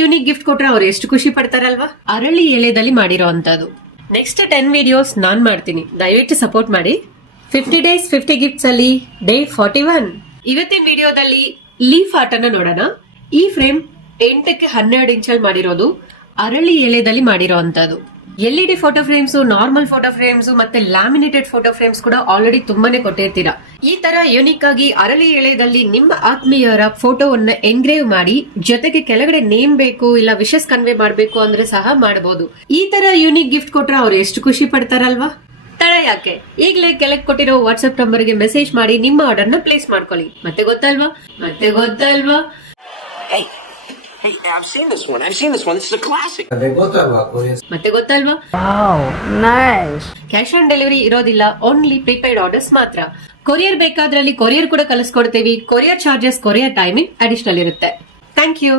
Unique gift ಕೊಟ್ರೆ ಅವ್ರು ಎಷ್ಟು ಖುಷಿ ಪಡ್ತಾರಲ್ವಾ. ಅರಳಿ ಎಳೆದಲ್ಲಿ ಮಾಡಿರೋ ಅಂತದ್ದು. ನೆಕ್ಸ್ಟ್ 10 ವಿಡಿಯೋಸ್ ನಾನ್ ಮಾಡ್ತೀನಿ, ದಯವಿಟ್ಟು ಸಪೋರ್ಟ್ ಮಾಡಿ. 50 days 50 ಗಿಫ್ಟ್ಸ್ ಅಲ್ಲಿ ಡೇ 41. ಇವತ್ತಿನ ವಿಡಿಯೋದಲ್ಲಿ ಲೀಫ್ ಆರ್ಟ್ ಅನ್ನ ನೋಡೋಣ. ಈ ಫ್ರೇಮ್ 8ಕ್ಕೆ 12 ಇಂಚಲ್ಲಿ ಮಾಡಿರೋದು, ಅರಳಿ ಎಳೆದಲ್ಲಿ ಮಾಡಿರೋ ಅಂತದ್ದು. LED photo frames, normal photo frames ಮತ್ತೆ ಲ್ಯಾಮಿನೇಟೆಡ್ ಫೋಟೋ ಫ್ರೇಮ್ಸ್ ಕೂಡ ಆಲ್ರೆಡಿ ತುಂಬಾನೇ ಕೊಟ್ಟಿರ್ತೀರಾ. ಈ ತರ ಯೂನಿಕ್ ಆಗಿ ಅರಳಿ ಎಳೆದಲ್ಲಿ ನಿಮ್ಮ ಆತ್ಮೀಯರ ಫೋಟೋವನ್ನ ಎನ್ಗ್ರೇವ್ ಮಾಡಿ, ಜೊತೆಗೆ ಕೆಳಗಡೆ ನೇಮ್ ಬೇಕು ಇಲ್ಲ ವಿಶಸ್ ಕನ್ವೆ ಮಾಡ್ಬೇಕು ಅಂದ್ರೆ ಸಹ ಮಾಡಬಹುದು. ಈ ತರ ಯೂನಿಕ್ ಗಿಫ್ಟ್ ಕೊಟ್ರೆ ಅವ್ರು ಎಷ್ಟು ಖುಷಿ ಪಡ್ತಾರಲ್ವಾ. ತಡ ಯಾಕೆ, ಈಗಲೇ ಕೆಳಗೆ ಕೊಟ್ಟಿರೋ ವಾಟ್ಸ್ಆಪ್ ನಂಬರ್ಗೆ ಮೆಸೇಜ್ ಮಾಡಿ ನಿಮ್ಮ ಆರ್ಡರ್ ನ ಪ್ಲೇಸ್ ಮಾಡ್ಕೊಳ್ಳಿ. ಮತ್ತೆ ಗೊತ್ತಲ್ವಾ. Hey, I've seen this one. This is a classic. ಮತ್ತೆ ಗೊತ್ತಲ್ವಾ. ಕ್ಯಾಶ್ ಆನ್ ಡೆಲಿವರಿ ಇರೋದಿಲ್ಲ, ಓನ್ಲಿ ಪ್ರೀಪೇಯ್ಡ್ ಆರ್ಡರ್ಸ್ ಮಾತ್ರ. ಕೊರಿಯರ್ ಬೇಕಾದ್ರಲ್ಲಿ ಕೊರಿಯರ್ ಕೂಡ ಕಳಿಸ್ಕೊಡ್ತೀವಿ. Courier charges, courier timing additional ಇರುತ್ತೆ. Thank you.